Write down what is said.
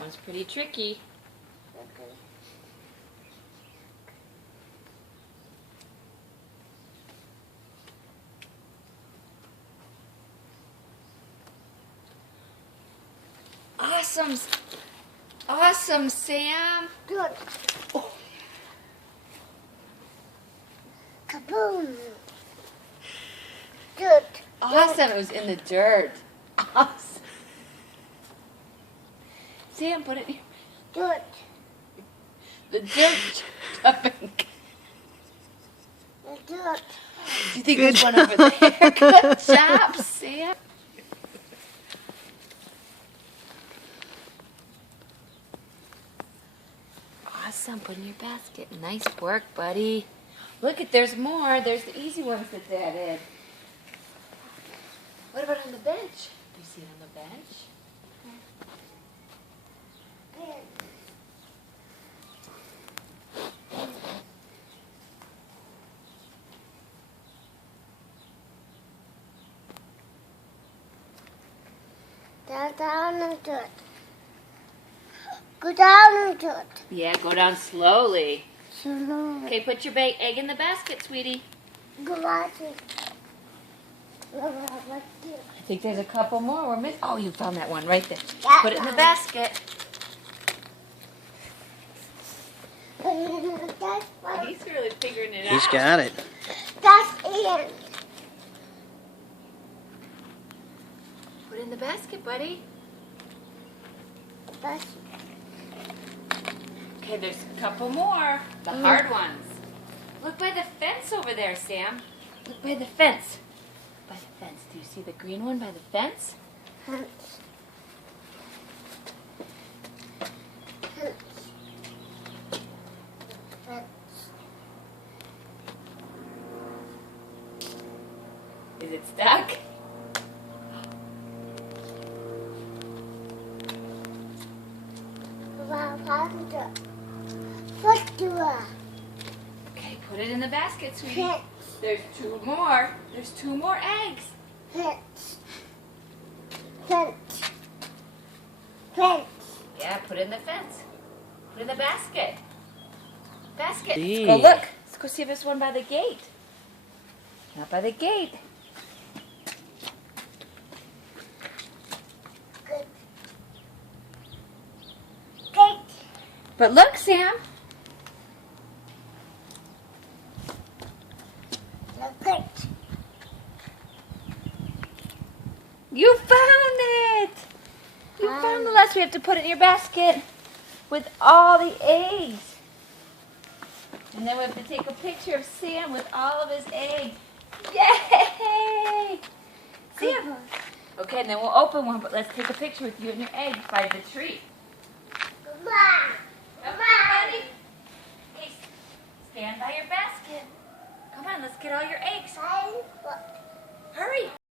That one's pretty tricky. Okay. Awesome. Awesome, Sam. Good. Oh. Kaboom. Good. Awesome. It was in the dirt. Awesome. Sam, put it in Good. the dirt. Jumping. Good. Do you think there's one over there? Good job, Sam. Awesome. Put in your basket. Nice work, buddy. Look, there's more. There's the easy ones that Dad did. What about on the bench? Do you see it on the bench? Good. Down and dirt. Go down and dirt. Yeah, go down slowly. Slowly. Okay, put your egg in the basket, sweetie. Go right here. Right here. I think there's a couple more. We're missing. Oh, you found that one right there. That Put it in the one. basket. That's one. He's really figuring it out. He's got it. That's Ian. Put it in the basket, buddy. That's Okay, there's a couple more. The hard ones. Look by the fence over there, Sam. Look by the fence. By the fence. Do you see the green one by the fence? Hunts. Is it stuck? Okay, put it in the basket, sweetie. There's two more. There's two more eggs. Yeah, put it in the fence. Put it in the basket. Basket. Let's go Gee. look. Let's go see if there's one by the gate. Not by the gate. But look, Sam. You found it. You found the last. We have to put it in your basket with all the eggs. And then we have to take a picture of Sam with all of his eggs. Yay! Sam. Okay, and then we'll open one, but let's take a picture with you and your eggs by the tree. Come on, buddy. Okay, stand by your basket. Come on, let's get all your eggs. Hurry.